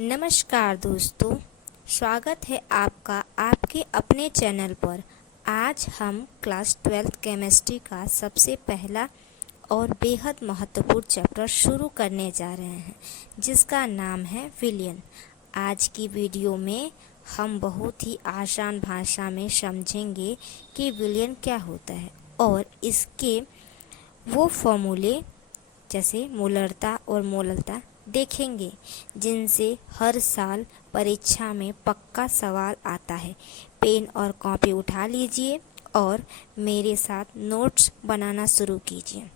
नमस्कार दोस्तों, स्वागत है आपका आपके अपने चैनल पर। आज हम क्लास 12th केमिस्ट्री का सबसे पहला और बेहद महत्वपूर्ण चैप्टर शुरू करने जा रहे हैं, जिसका नाम है विलयन। आज की वीडियो में हम बहुत ही आसान भाषा में समझेंगे कि विलयन क्या होता है और इसके वो फॉर्मूले जैसे मोलरता और मोललता देखेंगे, जिनसे हर साल परीक्षा में पक्का सवाल आता है। पेन और कॉपी उठा लीजिए और मेरे साथ नोट्स बनाना शुरू कीजिए।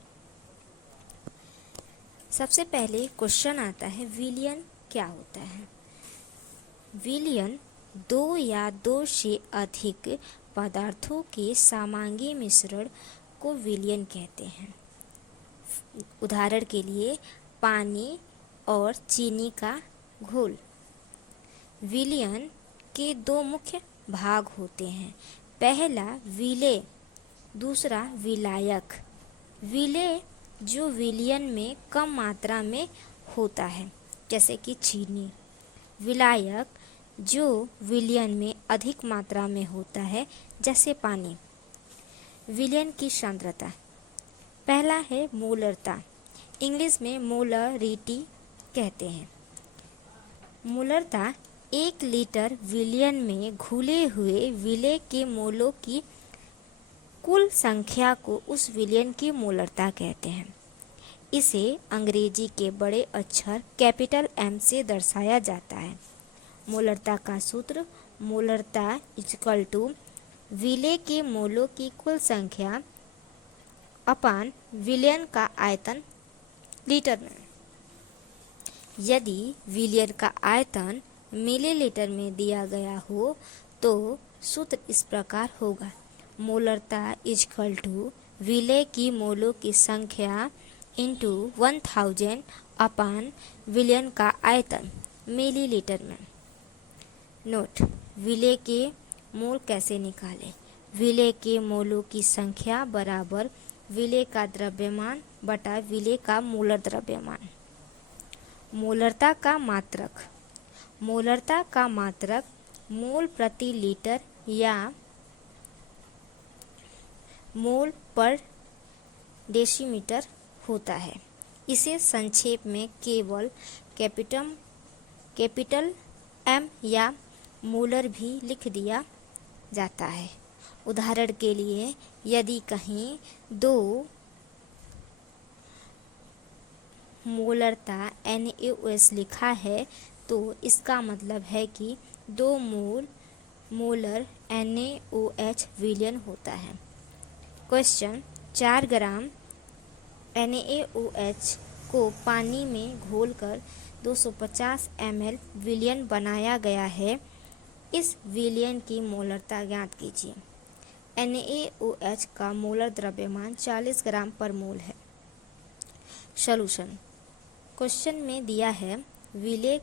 सबसे पहले क्वेश्चन आता है, विलयन क्या होता है? विलयन दो या दो से अधिक पदार्थों के समांगी मिश्रण को विलयन कहते हैं। उदाहरण के लिए पानी और चीनी का घोल। विलयन के दो मुख्य भाग होते हैं, पहला विलेय, दूसरा विलायक। विलेय जो विलयन में कम मात्रा में होता है, जैसे कि चीनी। विलायक जो विलयन में अधिक मात्रा में होता है, जैसे पानी। विलयन की सांद्रता। पहला है मोलरता, इंग्लिश में मोलरिटी कहते हैं। मोलरता 1 लीटर विलयन में घुले हुए विलेय के मोलों की कुल संख्या को उस विलयन की मोलरता कहते हैं। इसे अंग्रेजी के बड़े अक्षर कैपिटल M से दर्शाया जाता है। मोलरता का सूत्र मोलरता इक्वल टू विलेय के मोलों की कुल संख्या अपान विलयन का आयतन लीटर में। यदि विलयन का आयतन मिलीलीटर में दिया गया हो तो सूत्र इस प्रकार होगा, मोलरता इक्वल टू विलेय की मोलों की संख्या इंटू 1000 अपान विलयन का आयतन मिलीलीटर में। नोट, विलेय के मोल कैसे निकालें? विलेय के मोलों की संख्या बराबर विलेय का द्रव्यमान बटा विलेय का मोलर द्रव्यमान। मोलरता का मात्रक। मोलरता का मात्रक मोल प्रति लीटर या मोल पर डेसीमीटर होता है। इसे संक्षेप में केवल कैपिटल M या मोलर भी लिख दिया जाता है। उदाहरण के लिए यदि कहीं 2 मोलरता NaOH लिखा है तो इसका मतलब है कि 2 मोलर NaOH विलयन होता है। क्वेश्चन, 4 ग्राम NaOH को पानी में घोलकर 250 ml विलयन बनाया गया है। इस विलयन की मोलरता ज्ञात कीजिए। NaOH का मोलर द्रव्यमान 40 ग्राम पर मोल है। सॉल्यूशन। क्वेश्चन में दिया है विलेय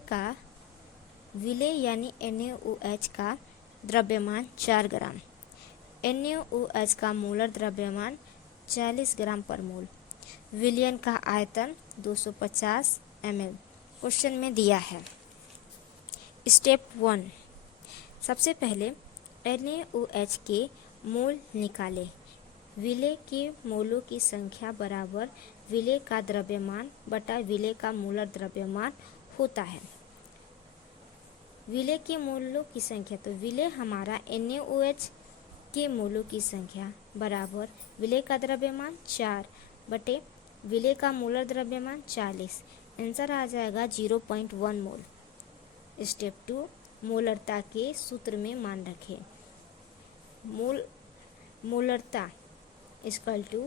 यानी NaOH का द्रव्यमान 4 ग्राम, NaOH का मोलर द्रव्यमान 40 ग्राम पर मोल, विलयन का आयतन 250 ml क्वेश्चन में दिया है। स्टेप 1, सबसे पहले NaOH के मोल निकालें। विलेय के मोलों की संख्या बराबर विलेय का द्रव्यमान बटा विलेय का मोलर द्रव्यमान होता है। विलेय के मोलों की संख्या, तो विलेय हमारा NaOH के मोलों की संख्या बराबर विलेय का द्रव्यमान 4 बटे विलेय का मोलर द्रव्यमान 40। आंसर आ जाएगा 0.1 मोल। स्टेप 2, मोलरता के सूत्र में मान रखें। मोलरता इक्वल टू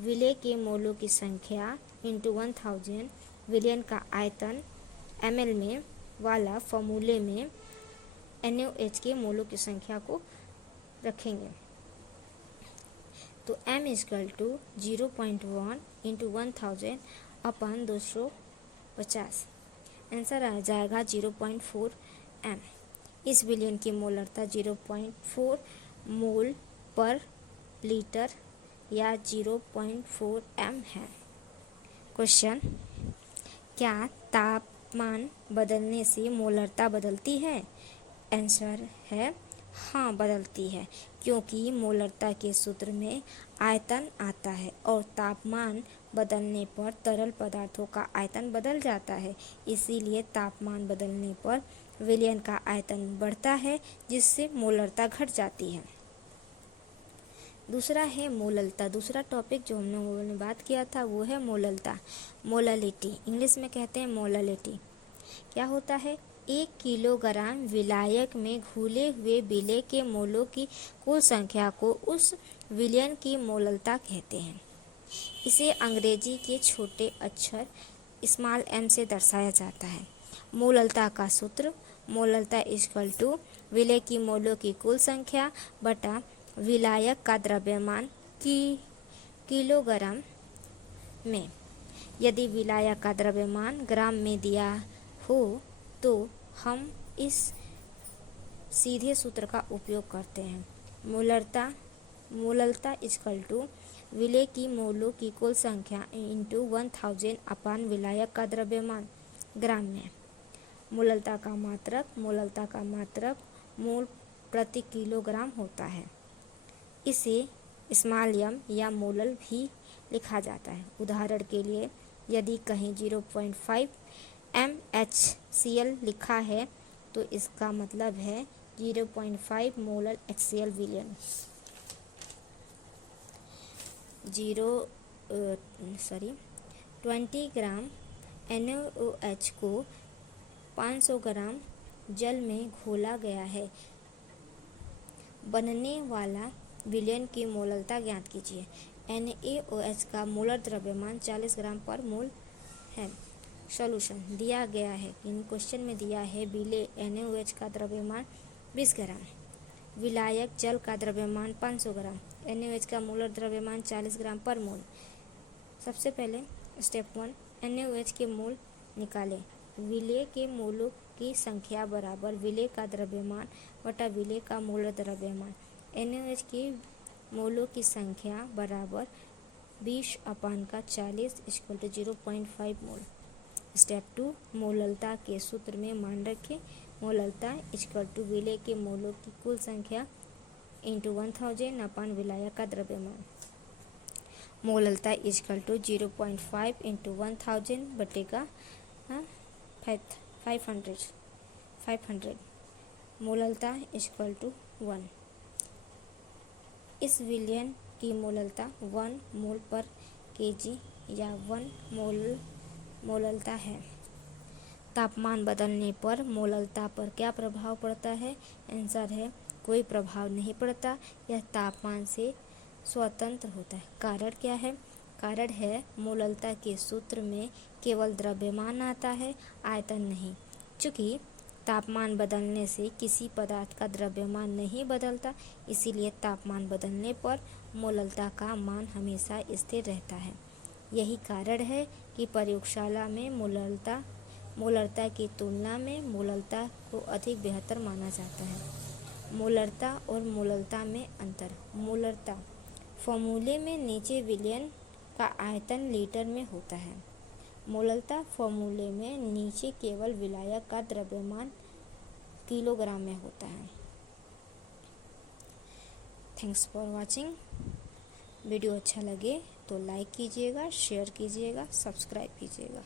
विलेय के मोलों की संख्या इंटू 1000 विलयन का आयतन ml में वाला फॉर्मूले में NaOH के मोलों की संख्या को रखेंगे। तो M equal to 0.1 into 1000 upon 250। Answer आ जाएगा 0.4 M। इस विलयन की मोलरता 0.4 मोल पर लीटर या 0.4 M है। क्वेश्चन, क्या ताप तापमान बदलने से मोलरता बदलती है? आंसर है हाँ, बदलती है, क्योंकि मोलरता के सूत्र में आयतन आता है और तापमान बदलने पर तरल पदार्थों का आयतन बदल जाता है। इसीलिए तापमान बदलने पर विलयन का आयतन बढ़ता है, जिससे मोलरता घट जाती है। दूसरा है मोललता। दूसरा टॉपिक जो हम लोगों ने बात किया था वो है मोललता, मोललिटी। इंग्लिश में कहते हैं मोललिटी। क्या होता है? 1 किलोग्राम विलायक में घुले हुए विलेय के मोलों की कुल संख्या को उस विलयन की मोललता कहते हैं। इसे अंग्रेजी के छोटे अक्षर स्मॉल m से दर्शाया जाता है। मोललता का सूत्र मोललता इक्वल टू विलेय की मोलों की कुल संख्या बटा विलायक का द्रव्यमान किलोग्राम में। यदि विलायक का द्रव्यमान ग्राम में दिया हो तो हम इस सीधे सूत्र का उपयोग करते हैं। मोललता इक्वल टू विलेय की मोलों की कुल संख्या इंटू 1000 अपान विलायक का द्रव्यमान ग्राम में। मोललता का मात्रक मोल प्रति किलोग्राम होता है। इसे स्मॉल m या मोलल भी लिखा जाता है। उदाहरण के लिए यदि कहीं 0.5 mHCl लिखा है तो इसका मतलब है 0.5 मोलल HCl विलयन। 20 ग्राम NaOH को 500 ग्राम जल में घोला गया है। बनने वाला विलयन की मोललता ज्ञात कीजिए। NaOH का मोलर द्रव्यमान 40 ग्राम पर मोल है। सॉल्यूशन दिया गया है, इन क्वेश्चन में दिया है विलेय NaOH का द्रव्यमान 20 ग्राम, विलायक जल का द्रव्यमान 500 ग्राम, NaOH का मोलर द्रव्यमान 40 ग्राम पर मोल। सबसे पहले स्टेप 1, NaOH के मोल निकालें। विलेय के मोलों की संख्या बराबर विलेय का द्रव्यमान बटा विलेय का मोलर द्रव्यमान। NaOH की मोलों की संख्या बराबर 20 अपान का 40 इक्वल टू 0.5 मोल। स्टेप 2, मोललता के सूत्र में मान रखें। मोललता इक्वल टू विलेय के मोलों की कुल संख्या इंटू 1000 अपान विलायक का द्रव्यमान। मोललता इक्वल टू 0.5 इंटू 1000 बटेगा 500। मोललता इक्वल टू 1। इस विलयन की मोललता 1 मोल पर kg या 1 मोललता है। तापमान बदलने पर मोललता पर क्या प्रभाव पड़ता है? आंसर है कोई प्रभाव नहीं पड़ता, यह तापमान से स्वतंत्र होता है। कारण क्या है? कारण है मोललता के सूत्र में केवल द्रव्यमान आता है, आयतन नहीं। चूँकि तापमान बदलने से किसी पदार्थ का द्रव्यमान नहीं बदलता, इसीलिए तापमान बदलने पर मोललता का मान हमेशा स्थिर रहता है। यही कारण है कि प्रयोगशाला में मोलरता की तुलना में मोललता को अधिक बेहतर माना जाता है। मोलरता और मोललता में अंतर। मोलरता फॉर्मूले में नीचे विलयन का आयतन लीटर में होता है। मोललता फॉर्मूले में नीचे केवल विलायक का द्रव्यमान किलोग्राम में होता है। Thanks for watching. वीडियो अच्छा लगे तो लाइक कीजिएगा, शेयर कीजिएगा, सब्सक्राइब कीजिएगा।